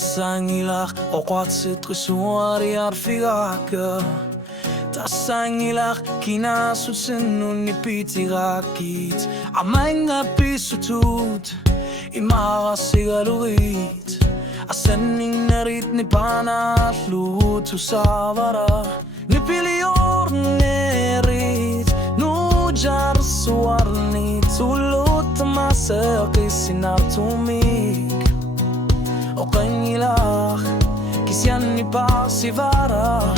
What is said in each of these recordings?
Tasangilak o kwatsit kusuari arfigaka Tasangilak kinasutsen unipitigakit Amay nga pisutut Imakasigaluit Asaning narit ni panatlut Susavara Ni pilior nerit Nujar suarnit Ulut masaki sinartumik O kanyilak Kisyan ni pasivara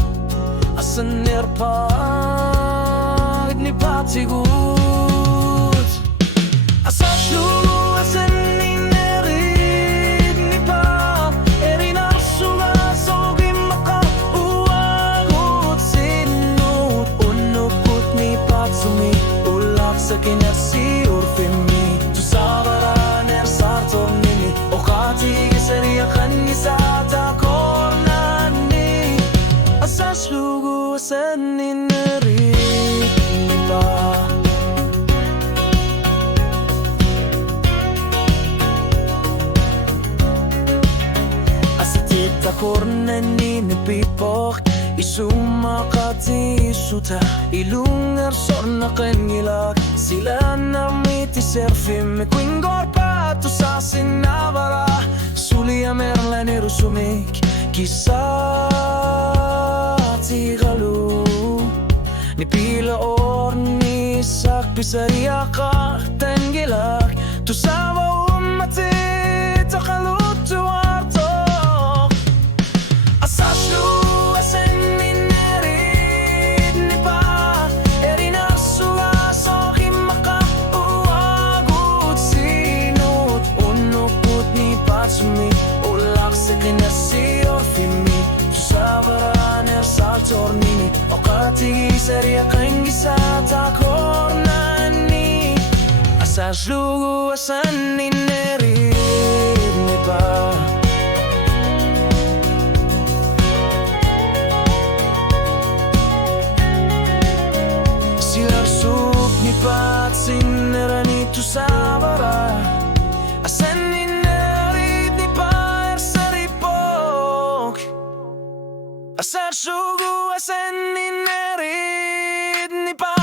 Asan nirpag ni patigut Asaslu asan ninerid ni pa Erinar suga sogi maka Uwagut sinut Unuput ni patsumi Ulak sa kinyasi urfimi Tusavara ner sartornimi O kati seriakan isata kornani Asaslugu asan ninerid ni pa Korneni ni pipok Isumakati isuta Ilungar sorna kanyilak Sila narmiti serfim Kwingor pato sa sinavara Sulia merlani rusumik Kisati galu Ni pila orni sak pisariaka Tengilak Tusava umati Takalutu arto Asaslu asan ninerid ni pa Erinar suga sogi maka Uwagut sinut Unuput ni patsumi Ulak sa kinasi orfimi Tusavara ner saltornini O katigi seriakan gisata kornani Asaslu asan ninerid ni pa Patsin nerani tusavara Asan ninerid ni pa ersaripok Asar sugu asan ninerid ni pa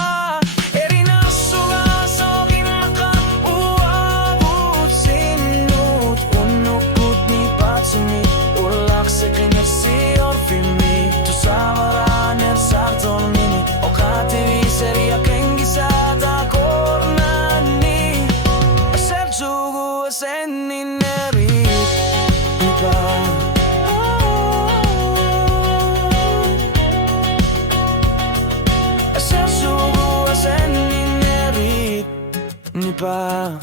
Erinar suga sogi maka Uwagut sinut Unuput ni patsumi Ulak sa kinasi orfimi Tusavara ner sartornini O kativi seriakan gisata kornani Asarsugu asan ninerid ni pa Asarsugu asan ninerid ni pa